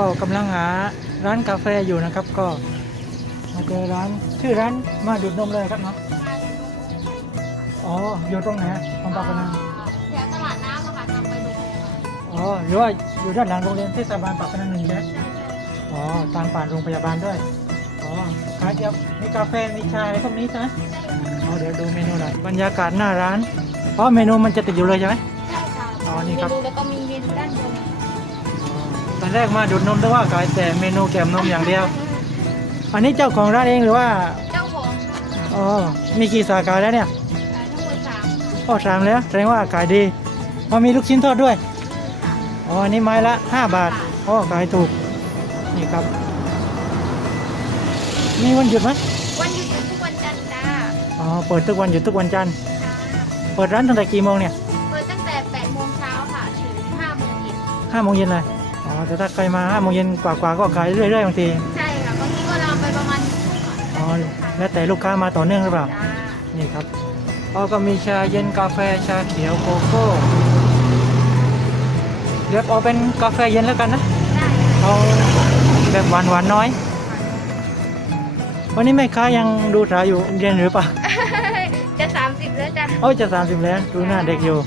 ก็กำลังหาร้านกาแฟอยู่นะครับ ก็มาเจอร้านชื่อร้านมาดูดนมเลยครับเนาะอ๋ออยู่ตรงไหนอะตรงปากพนังแถวตลาดน้ำอะค่ะทางไปโรงพยาบาลอ๋อหรือว่าอยู่ด้านหลังโรงเรียนเทศบาลปากพนังหนึ่งใช่ไหมใช่ใช่อ๋อทางผ่านโรงพยาบาลด้วยอ๋อขายเดียวมีกาแฟมีชาอะไรพวกนี้ใช่ไหมอ๋อเดี๋ยวดูเมนูหน่อยบรรยากาศหน้าร้านอ๋อเมนูมันจะติดอยู่เลยใช่ไหมใช่ค่ะอ๋อนี่ครับเมนูแล้วก็มีเมนูด้านบน ตอนแรกมาดูดนมแต่ว่าขายแต่เมนูแกมนมอย่างเดียว อันนี้เจ้าของร้านเองหรือว่า เจ้าของอ๋อ มีกี่สาขาแล้วเนี่ยขายทั้งหมดสามอ๋อสามแล้วแสดงว่าขายดีอ๋อมีลูกชิ้นทอดด้วย อ๋อ อันนี้ไม้ละ5บาท อ๋อ ขายถูก นี่ครับ มีวันหยุดไหมวันหยุดทุกวันจันทร์จ้าอ๋อ เปิดทุกวันหยุดทุกวันจันทร์ค่ะเปิดร้านตั้งแต่กี่โมงเนี่ย เปิดตั้งแต่8โมงเช้าค่ะ ถึง5โมงเย็นห้าโมงเย็นเลย อ๋อแต่ถ้าใครมาห้าโมงเย็นกว่าๆก็ขายเรื่อยๆบางที ใช่ค่ะบางทีก็ลามไปประมาณทุ่มก่อนอ๋อ แล้วแต่ลูกค้ามาต่อเนื่องหรือเปล่า จ้านี่ครับอ๋อก็มีชาเย็นกาแฟชาเขียวโกโก้ เดี๋ยวเอาเป็นกาแฟเย็นแล้วกันนะ ได้เอาแบบหวานหวานๆน้อย วันนี้แม่ค้ายังดูสาวอยู่เรียนหรือเปล่าจะ30แล้วจ้ะเอ้าจะสามสิบแล้ว ดูหน้าเด็กอยู่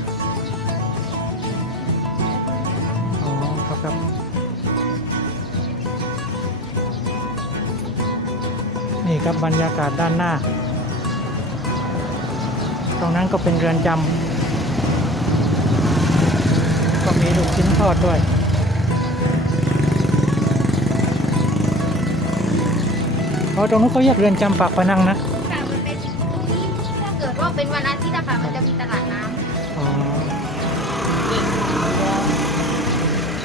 นี่ครับบรรยากาศด้านหน้า ตรงนั้นก็เป็นเรือนจำก็มีลูกชิ้นทอดด้วยเพราะตรงนู้นเขาเรียกเรือนจำปากพนังนะค่ะมันเป็นตรงนี้ถ้าเกิดว่าเป็นวันอาทิตย์อะค่ะมันจะมีตลาดน้ำอ๋อ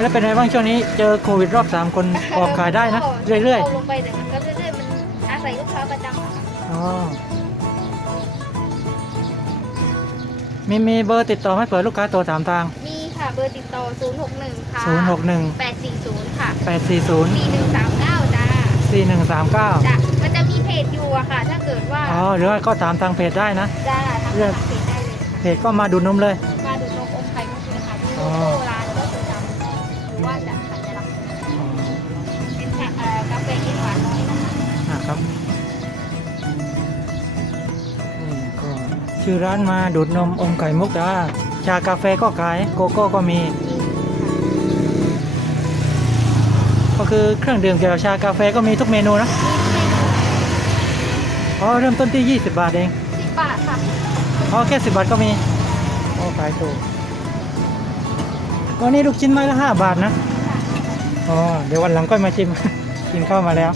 แล้วเป็นไงบ้างช่วงนี้เจอโควิดรอบสามคนออกขายได้นะ เรื่อยๆลงไปแต่มันก็เรื่อยๆมัน มีมีเบอร์ติดต่อไหมเปิดลูกค้าโทรถามทาง มีค่ะเบอร์ติดต่อ 061 ค่ะ 061 840 ค่ะ 840 4139จ้า4139จ้ะมันจะมีเพจอยู่อะค่ะ ถ้าเกิดว่า อ๋อหรือว่าก็ถามทางเพจได้นะ จ้าทางเลือกเพจได้เลยค่ะเพจก็มาดูดนมเลย ชื่อร้านมาดูดนมอมไข่มุกจ้าชากาแฟก็ขายโกโก้ก็มี ก็คือเครื่องดื่มเกี่ยวกับชากาแฟก็มีทุกเมนูนะมีเมนูอ๋อเริ่มต้นที่ 20 บาทเอง10บาทค่ะอ๋อแค่10บาทก็มีโอ้ขายถูกวันนี้ลูกชิ้นไม้ละ5บาทนะอ๋อเดี๋ยววันหลังก็มาชิมกินข้าวมาแล้ว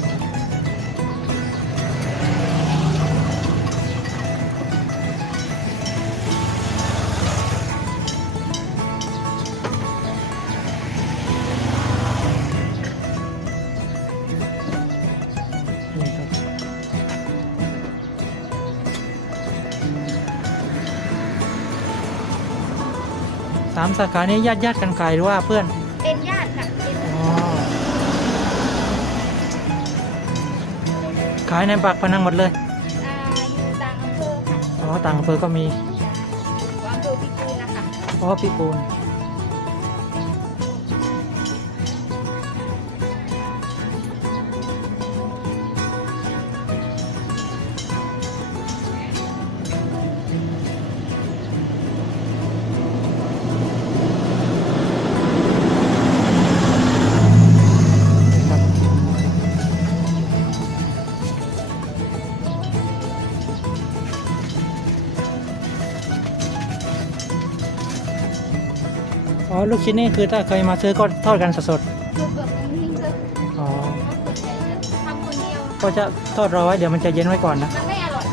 สามสาขานี้ญาติญาติๆกันขายหรือว่าเพื่อนเป็นญาติค่ะเป็นอ๋อขายในปากพนังหมดเลยอ่าอยู่ต่างอำเภอค่ะอ๋อต่างอำเภอก็มีอยู่อำเภอพิจูรนะคะอ๋อพี่ปูน อ๋อ ลูกชิ้นนี่คือถ้าเคยมาซื้อก็ทอดกันสดคือเกือบไม่มีเลยๆ อ๋อ ทำคนเดียว ก็จะทอดรอไว้เดี๋ยวมันจะเย็นไว้ก่อนนะ มันไม่อร่อย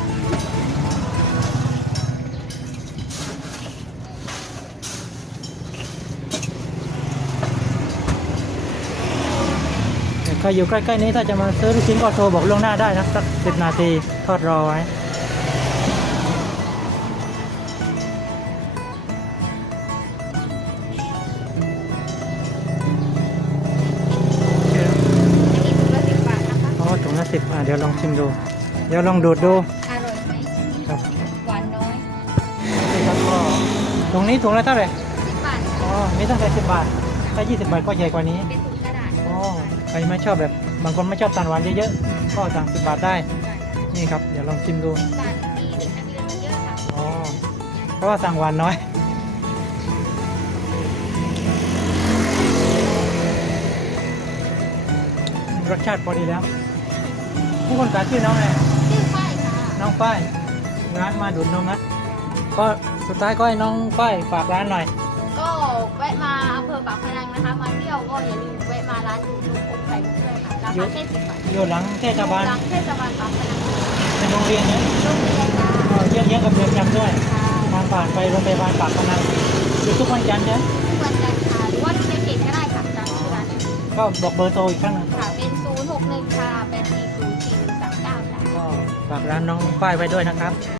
ใครอยู่ใกล้ๆนี้ถ้าจะมาซื้อลูกชิ้นก็โทรบอกล่วงหน้าได้นะสักสิบนาทีทอดรอไว้ สิบอะเดี๋ยวลองชิมดู เดี๋ยวลองดูดดู อร่อยไหมครับ หวานน้อยนี่ครับก็ถุงนี้ถุงละเท่าไหร่ สิบบาทอ๋อ มีตั้งแต่สิบบาท ถ้ายี่สิบบาทก็ใหญ่กว่านี้ เป็นถุงกระดาษอ๋อ ใครไม่ชอบแบบ บางคนไม่ชอบทานหวานเยอะๆ ก็สั่งสิบบาทได้ นี่ครับ เดี๋ยวลองชิมดูบาทดีเด็กนักเรียนเยอะค่ะอ๋อ เพราะว่าสั่งหวานน้อย รสชาติพอดีแล้ว ผู้คนขายชื่อน้องไงชื่อฝ้ายค่ะน้องฝ้ายร้านมาดุนนมนะก็สุดท้ายก็ให้น้องฝ้ายฝากร้านหน่อย ก็แวะมาอำเภอปากพนังนะคะมาเที่ยวก็อย่าลืมแวะมาร้านดูดูอบไข่มุกด้วยค่ะราคาแค่สิบบาทอยู่หลังเทศบาลหลังเทศบาลปากพนังเป็นโรงเรียนนะโรงเรียนค่ะเออเยี่ยงๆกับเรือนจำด้วยค่ะทางผ่านไปโรงพยาบาลปากพนังอยู่ทุกวันจันทร์นะทุกวันจันทร์ค่ะหรือว่าดูในเพจก็ได้ค่ะจำชื่อร้านก็บอกเบอร์โทรอีกครั้งหนึง ฝากร้านน้องฝ้ายไว้ด้วยนะครับ